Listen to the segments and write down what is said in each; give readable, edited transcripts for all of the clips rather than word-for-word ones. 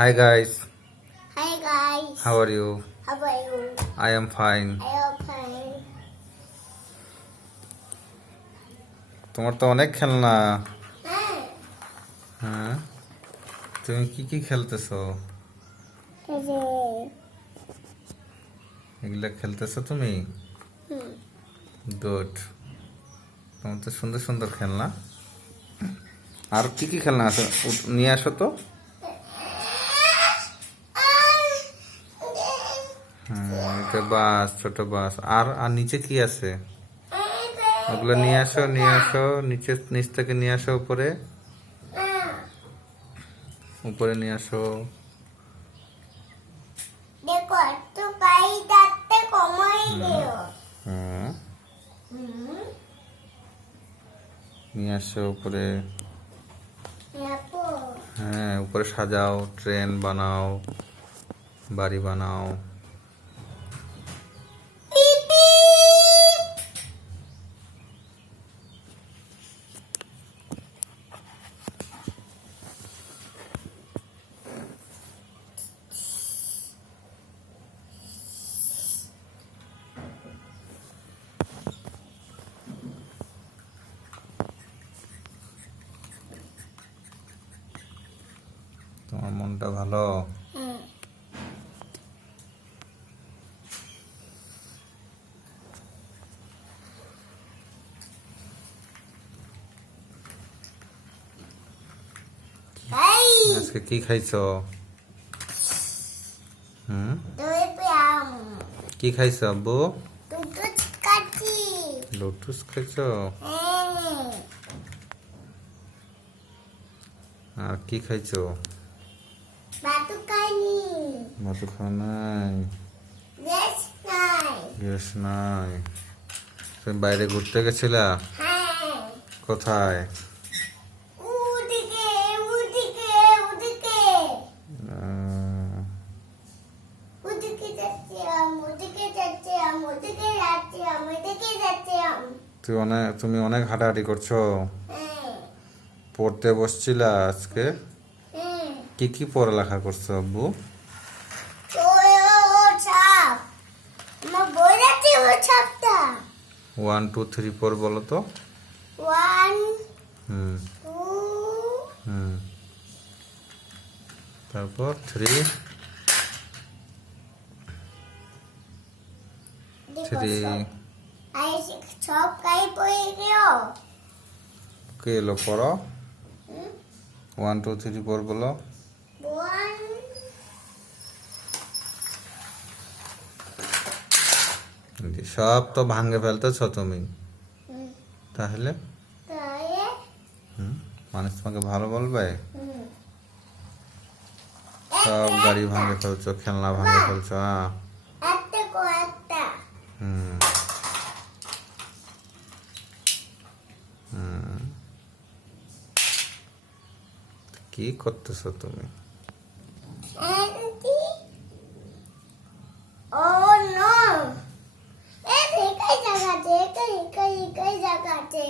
Hi guys, Hi guys. how are you? How are you? I am fine. I am fine. তোমার তো অনেক খেলনা। হ্যাঁ হ্যাঁ, তুমি কি কি খেলতেছো? এই যে এগুলা খেলতেছো তুমি? হুম, গুড। তোমার তো সুন্দর সুন্দর খেলনা। আর কি কি খেলনা আছে নিয়ে আসো তো। হ্যাঁ, এটা বাস, ছোট বাস। আর আর নিচে কি আছে? ওগুলো নিয়ে আসো, নিয়ে আসো। নিচ থেকে নিয়ে আসো উপরে। উপরে নিয়ে আসো। দেখো একটু পাই যাতে কমাই দিও। হুম, হুম, নিয়ে আসো উপরে। দেখো হ্যাঁ, উপরে সাজাও, ট্রেন বানাও, বাড়ি বানাও। পিপি তোমার মনটা ভালো। হুম, এই আজকে কি খাইছো? হুম, দুই প্যাম কি খাইছো আব্বু? দুধ কাটি লোটুস খাইছো? হ্যাঁ আর কি খাইছো? বাতু খাইনি ভাত খাওয়া নাই, বেশ নাই গ্যাস নাই। তুমি বাইরে ঘুরতে গেছিলা? হ্যাঁ কোথায়? ওদিকে ওদিকে ওদিকে আহ, ওদিকে যাচ্ছিলাম ওদিকে যাচ্ছিলাম ওদিকে যাচ্ছিলাম ওদিকে যাচ্ছিলাম তুমি অনেক হাঁটাহাঁটি করছো। হ্যাঁ পড়তে বসছিলা আজকে? হ্যাঁ কি কি পড়ালেখা করছো আব্বু? ও ছাপ আমার বই যাচ্ছে ও ছাপটা 1 2 3 4 বলো তো। 1 হুম 2 হুম, তারপর 3 দেখো 3 আই সব কাই পড়ে গেল কে এলো পড়ো। 1 2 3 4 বলো। 1 সব তো ভাঙে ফেলতেছো তুমি। তাহলে তাই মানুষ তোমাকে ভালো বলবে? হুম সব গাড়ি ভাঙে ফেলছো, খেলনা ভাঙে ফেলছো। হ্যাঁ, একটা কো একটা হুম হুম, কি করতেছো তুমি? Auntie? Oh no! কই জায়গাতে কই জায়গাতে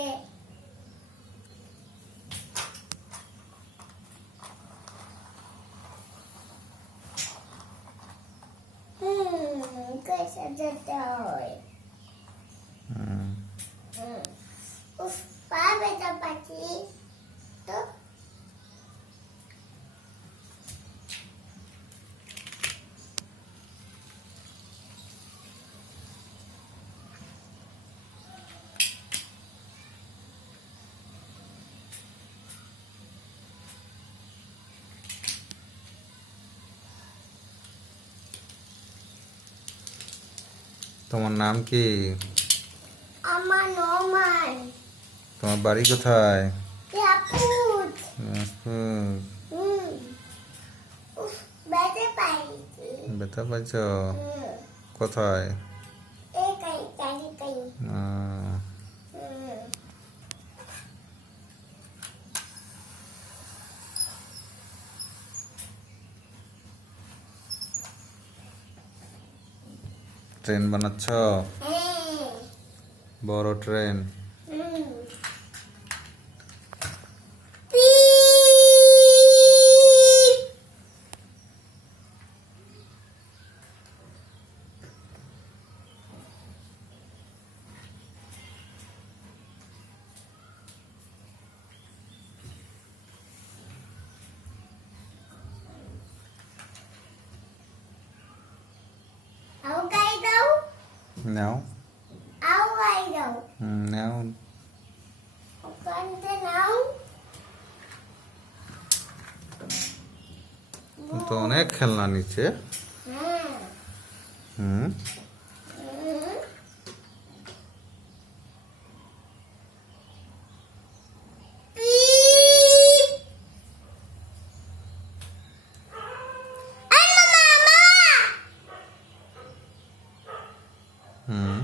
কই সাজাতে হয় হুম, উফ পাবে তো পাখি তো তোমার নাম কি? আমার নমান তোমার বাড়ি কোথায়? ইয়াপুত দিনাজপুর। উফ বেঁচে পাইছি ব্যথা পাইছো? কোথায়? এই কাই আহ, ট্রেন বানাচ্ছ? বড় ট্রেন? নাও আও আই দাও নাও ওখানতে নাও তো অনেক খেলনা নিচে হ্যাঁ হুম হুম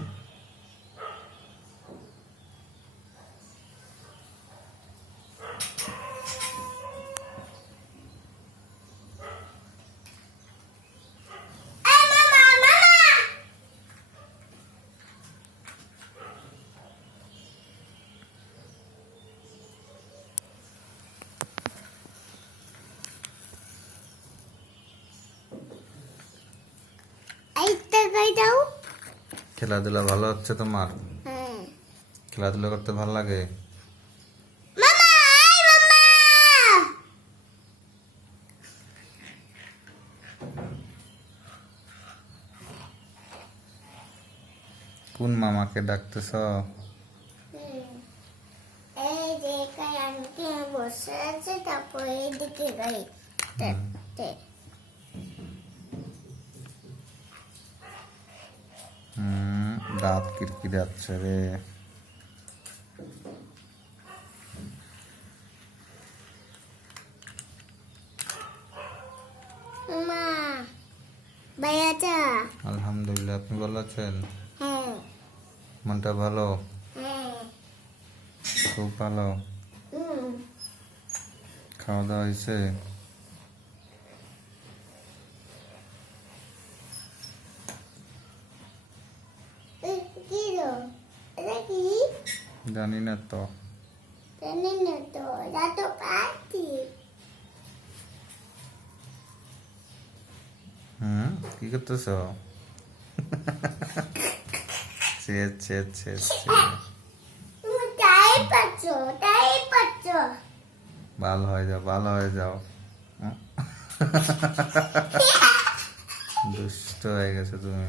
এইটা গাই দাও খেলাধুলা ভালো হচ্ছে তোমার হ্যাঁ খেলাধুলা করতে ভালো লাগে মামা আই মামা কোন মামাকে ডাকতেছ এই যে কায়ানকে বসে আছে তারপর এইদিকে গাই দাঁত কিরকিরাচ্ছে রে মা ভাইয়াটা আলহামদুলিল্লাহ আপনি ভালো আছেন হ্যাঁ মনটা ভালো হ্যাঁ খুব ভালো খাওয়া দাওয়া হয়েছে কি লো এটা কি জানি না তো জানি না তো এটা তো পাখি কি করতেছ ছেদ ছেদ ছেদ তুমি তাই পাচ্ছ ভালো হয়ে যাও ভালো হয়ে যাও দুষ্ট হয়ে গেছো তুমি